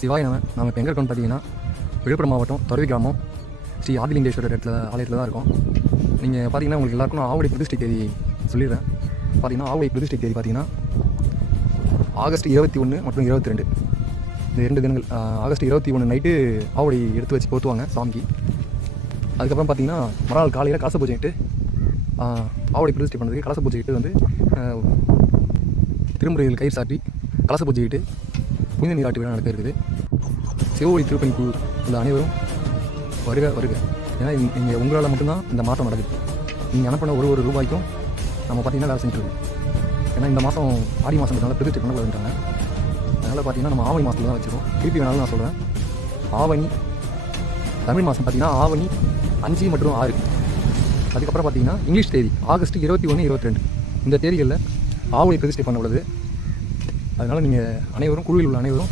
சிவாய் நம்ம இப்போ எங்கே இருக்கோம்னு பார்த்தீங்கன்னா விழுப்புரம் மாவட்டம் துறவி கிராமம் ஸ்ரீ ஆதிலிங்கேஸ்வரர் ஆலயத்தில் தான் இருக்கோம். நீங்கள் பார்த்தீங்கன்னா உங்களுக்கு எல்லாருக்கும் நான் ஆவடி பிரதிஷ்டை தேதி சொல்லிடுறேன். பார்த்தீங்கன்னா ஆவடி பிரதிஷ்டை தேதி பார்த்தீங்கன்னா ஆகஸ்ட் 21 மற்றும் 22 இந்த 2 தினங்கள். ஆகஸ்ட் 21 நைட்டு ஆவடி எடுத்து வச்சு போத்துவாங்க சாமிக்கு. அதுக்கப்புறம் பார்த்தீங்கன்னா மறுநாள் காலையில் கலச பூஜைட்டு ஆவடி பிரதிஷ்டை பண்ணுறதுக்கு கலச பூஜைட்டு வந்து திருமுறையில் கயிறு சாட்டி கலச பூஜைட்டு புனித நீராட்டு விழா நடக்க இருக்குது. சிவகோடி திருப்பணிக்கு உள்ள அனைவரும் வருக வருக. ஏன்னா இங்கே உங்களால் மட்டும்தான் இந்த மாற்றம் நடக்குது. நீங்கள் அனுப்பின ஒரு ரூபாய்க்கும் நம்ம பார்த்திங்கன்னா வேலை செஞ்சுருக்கோம். ஏன்னா இந்த மாதம் ஆடி மாதம்ன்றதுனால பிரதிஷ்டை பண்ணக்கூடாதுன்றாங்க. அதனால் பார்த்திங்கன்னா நம்ம ஆவணி மாதத்தில் தான் வச்சுருக்கோம். திருப்பி வேணாலும் நான் சொல்கிறேன், ஆவணி தமிழ் மாதம் பார்த்திங்கன்னா ஆவணி 5 மற்றும் 6. அதுக்கப்புறம் பார்த்திங்கன்னா இங்கிலீஷ் தேதி ஆகஸ்ட் 21, 22 இந்த தேதிகளில் ஆவணி பிரதிஷ்டை பண்ண உள்ளது. அதனால் நீங்கள் அனைவரும் குழுவில் உள்ள அனைவரும்